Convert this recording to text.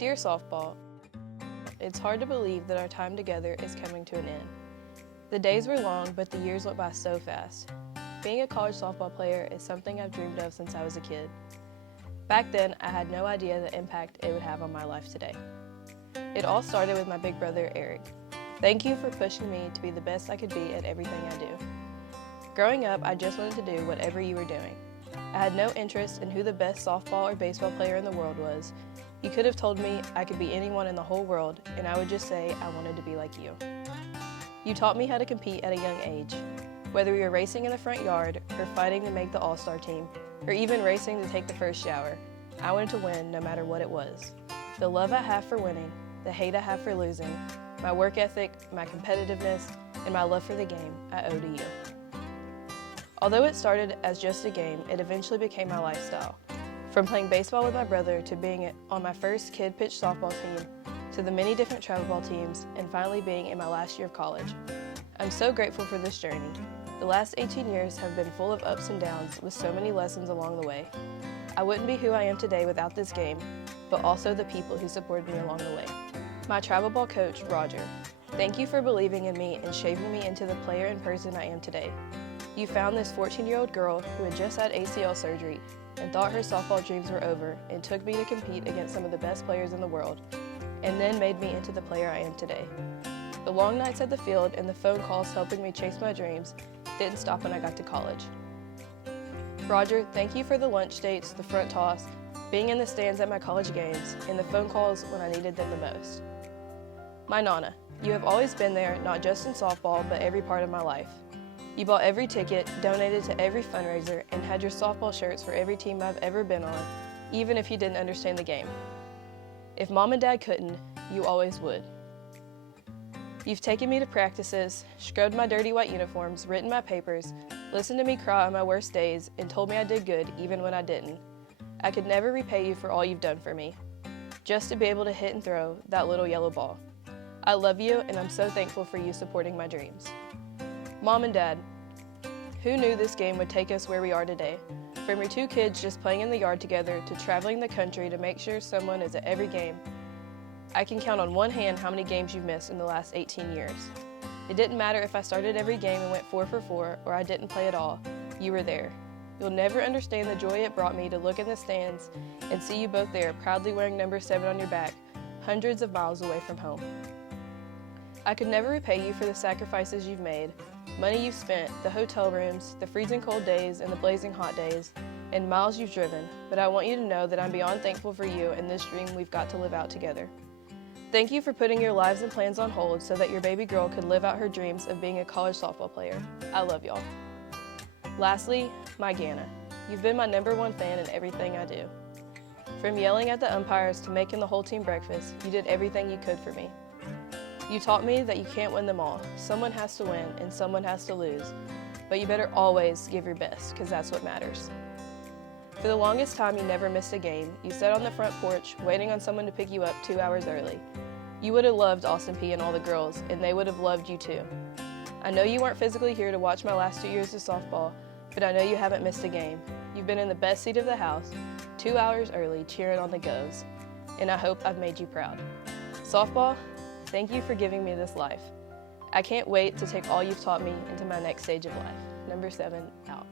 Dear softball, it's hard to believe that our time together is coming to an end. The days were long, but the years went by so fast. Being a college softball player is something I've dreamed of since I was a kid. Back then, I had no idea the impact it would have on my life today. It all started with my big brother, Herrig. Thank you for pushing me to be the best I could be at everything I do. Growing up, I just wanted to do whatever you were doing. I had no interest in who the best softball or baseball player in the world was. You could have told me I could be anyone in the whole world, and I would just say I wanted to be like you. You taught me how to compete at a young age. Whether we were racing in the front yard, or fighting to make the all-star team, or even racing to take the first shower, I wanted to win no matter what it was. The love I have for winning, the hate I have for losing, my work ethic, my competitiveness, and my love for the game, I owe to you. Although it started as just a game, it eventually became my lifestyle. From playing baseball with my brother to being on my first kid pitch softball team, to the many different travel ball teams, and finally being in my last year of college. I'm so grateful for this journey. The last 18 years have been full of ups and downs with so many lessons along the way. I wouldn't be who I am today without this game, but also the people who supported me along the way. My travel ball coach, Roger, thank you for believing in me and shaping me into the player and person I am today. You found this 14-year-old girl who had just had ACL surgery and thought her softball dreams were over and took me to compete against some of the best players in the world, and then made me into the player I am today. The long nights at the field and the phone calls helping me chase my dreams didn't stop when I got to college. Roger, thank you for the lunch dates, the front toss, being in the stands at my college games, and the phone calls when I needed them the most. My Nana, you have always been there, not just in softball, but every part of my life. You bought every ticket, donated to every fundraiser, and had your softball shirts for every team I've ever been on, even if you didn't understand the game. If Mom and Dad couldn't, you always would. You've taken me to practices, scrubbed my dirty white uniforms, written my papers, listened to me cry on my worst days, and told me I did good even when I didn't. I could never repay you for all you've done for me, just to be able to hit and throw that little yellow ball. I love you, and I'm so thankful for you supporting my dreams. Mom and Dad, who knew this game would take us where we are today? From your two kids just playing in the yard together to traveling the country to make sure someone is at every game. I can count on one hand how many games you've missed in the last 18 years. It didn't matter if I started every game and went 4 for 4 or I didn't play at all, you were there. You'll never understand the joy it brought me to look in the stands and see you both there proudly wearing number 7 on your back, hundreds of miles away from home. I could never repay you for the sacrifices you've made, money you've spent, the hotel rooms, the freezing cold days and the blazing hot days, and miles you've driven, but I want you to know that I'm beyond thankful for you and this dream we've got to live out together. Thank you for putting your lives and plans on hold so that your baby girl could live out her dreams of being a college softball player. I love y'all. Lastly, my Gana. You've been my #1 fan in everything I do. From yelling at the umpires to making the whole team breakfast, you did everything you could for me. You taught me that you can't win them all. Someone has to win and someone has to lose. But you better always give your best, because that's what matters. For the longest time, you never missed a game. You sat on the front porch, waiting on someone to pick you up 2 hours early. You would have loved Austin P and all the girls, and they would have loved you too. I know you weren't physically here to watch my last 2 years of softball, but I know you haven't missed a game. You've been in the best seat of the house, 2 hours early, cheering on the Govs, and I hope I've made you proud. Softball, thank you for giving me this life. I can't wait to take all you've taught me into my next stage of life. Number 7, out.